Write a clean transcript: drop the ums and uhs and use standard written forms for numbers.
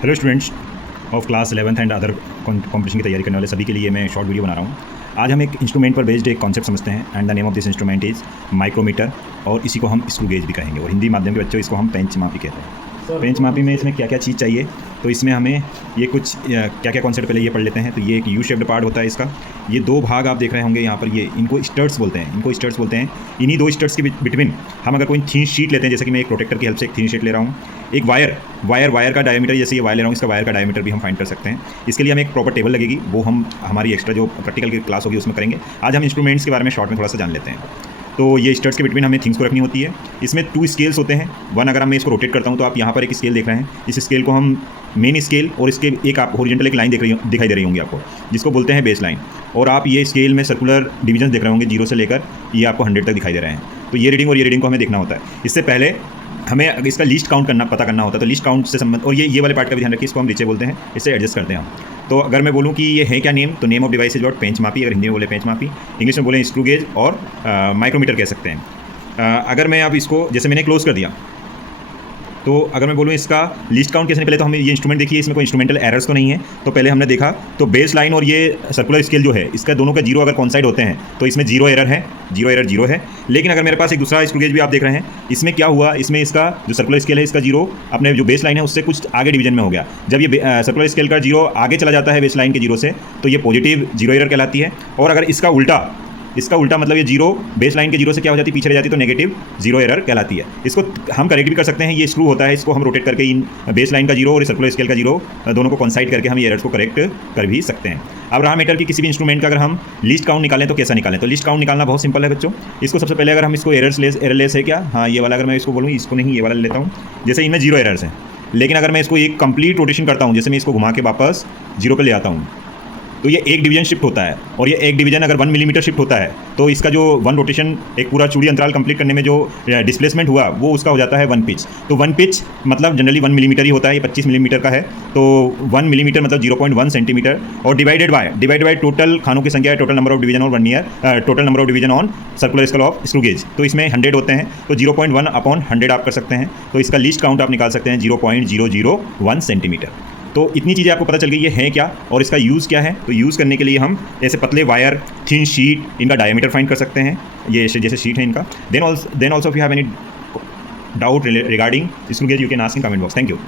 Hello students of class 11th and other competition की तैयारी करने वाले सभी के लिए मैं शॉर्ट वीडियो बना रहा हूँ। आज हम एक इंस्ट्रूमेंट पर बेस्ड एक कॉन्सेप्ट समझते हैं and the name of this instrument is micrometer, और इसी को हम स्क्रू गेज भी कहेंगे, और हिंदी माध्यम के बच्चों इसको हम पेंच मापी कहते हैं। पेंच मापी में इसमें क्या क्या चीज़ चाहिए, तो इसमें हमें ये कुछ क्या क्या कॉन्सेप्ट पहले ये पढ़ लेते हैं। तो ये एक यू शेप्ड पार्ट होता है इसका, ये दो भाग आप देख रहे होंगे यहाँ पर, ये इनको स्टर्ट्स बोलते हैं। इन्हीं दो स्टर्ट्स के बिटवीन हम अगर कोई थीन शीट लेते हैं, जैसे कि मैं एक प्रोटेक्टर की हेल्प से एक थीन शीट ले रहा हूँ, एक वायर का डायमीटर, जैसे ये वायर ले रहा हूँ, इसका वायर का डायमीटर भी हम फाइंड कर सकते हैं। इसके लिए हमें एक प्रॉपर टेबल लगेगी, वो हम हमारी एक्स्ट्रा जो प्रैक्टिकल की क्लास होगी उसमें करेंगे। आज हम इंस्ट्रूमेंट्स के बारे में शॉर्ट में थोड़ा सा जान लेते हैं। तो ये स्टर्ट्स के बिटवीन हमें थिंग्स को रखनी होती है। इसमें 2 स्केल्स होते हैं। वन अगर मैं इसको रोटेट करता हूँ तो आप यहाँ पर एक स्केल देख रहे हैं, इस स्केल को हम मेन स्केल, और इसके एक आप हॉरिजॉन्टल एक लाइन दिखाई दे रही होंगी आपको, जिसको बोलते हैं बेस लाइन। और आप ये स्केल में सर्कुलर डिवीजन देख रहे होंगे, 0 से लेकर ये आपको 100 तक दिखाई दे रहे हैं। तो ये रीडिंग और ये रीडिंग को हमें देखना होता है। इससे पहले हमें इसका लीस्ट काउंट पता करना होता है। तो लीस्ट काउंट से संबंध, और ये वाले पार्ट का भी ध्यान रखिए, इसको हम रीचे बोलते हैं, इससे एडजस्ट करते हैं हम। तो अगर मैं बोलूँ कि ये है क्या नेम, तो name of device is what पेंच मापी, अगर हिंदी में बोले पेंच मापी, इंग्लिश में बोले स्क्रू गेज और माइक्रोमीटर कह सकते हैं। अगर मैं अब इसको, जैसे मैंने क्लोज कर दिया, तो अगर मैं बोलूँ इसका लीस्ट काउंट कैसे, पहले तो हमें ये इंस्ट्रूमेंट देखिए, इसमें कोई इंस्ट्रूमेंटल एरर्स तो नहीं है। तो पहले हमने देखा तो बेस लाइन और ये सर्कुलर स्केल जो है, इसका दोनों का 0 अगर कॉन्साइड होते हैं तो इसमें 0 एरर है, 0 है। लेकिन अगर मेरे पास एक दूसरा स्क्रू गेज भी आप देख रहे हैं, इसमें क्या हुआ, इसमें इसका जो सर्कुलर स्केल है, इसका 0 अपने जो बेस लाइन है उससे कुछ आगे डिवीजन में हो गया। जब ये सर्कुलर स्केल का 0 आगे चला जाता है बेस लाइन के 0 से, तो ये पॉजिटिव 0 एरर कहलाती है। और अगर इसका उल्टा मतलब ये 0 बेस लाइन के 0 से क्या हो जाती है, पीछे रह जाती है, तो नेगेटिव 0 एरर कहलाती है। इसको हम करेक्ट भी कर सकते हैं। ये स्क्रू होता है, इसको हम रोटेट करके इन बेस लाइन का 0 और सर्कुलर स्केल का 0 दोनों को कॉन्साइड करके हम ये एरर्स को करेक्ट कर भी सकते हैं। अब रहा मैटर की किसी भी इंस्ट्रूमेंट का अगर हम लीस्ट काउंट निकालें तो कैसा निकालें, तो लीस्ट काउंट निकालना बहुत सिंपल है बच्चों। इसको सबसे पहले अगर हम इसको एररलेस है क्या, हाँ ये वाला, अगर मैं इसको बोलूँ, इसको नहीं, ये वाला ले लेता हूँ। जैसे इनमें 0 एरर्स हैं, लेकिन अगर मैं इसको एक कंप्लीट रोटेशन करता हूँ, जैसे मैं इसको घुमा के वापस 0 पे ले आता हूँ, तो ये एक डिवीजन शिफ्ट होता है। और ये एक डिवीजन अगर 1 मिलीमीटर शिफ्ट होता है, तो इसका जो 1 रोटेशन, एक पूरा चूड़ी अंतराल कंप्लीट करने में जो डिस्प्लेसमेंट हुआ, वो उसका हो जाता है 1 पिच। तो 1 पिच मतलब जनरली 1 मिलीमीटर ही होता है, ये 25 मिलीमीटर का है, तो 1 मिलीमीटर मतलब 0.1 सेंटीमीटर, और डिवाइडेड बाय टोटल खानों की संख्या है, टोटल नंबर ऑफ डिवीजन और 1 year, total number of division on circular scale of screw gauge. तो इसमें 100 होते हैं, तो 0.1 अपॉन 100 आप कर सकते हैं। तो इसका लीस्ट काउंट आप निकाल सकते हैं 0.001 सेंटीमीटर। तो इतनी चीज़ें आपको पता चल गई ये है क्या और इसका यूज़ क्या है। तो यूज़ करने के लिए हम ऐसे पतले वायर, थिन शीट, इनका डायमीटर फाइंड कर सकते हैं, ये जैसे शीट है इनका। Then also if you have any doubt regarding screw gauge, you can ask in comment box. Thank you.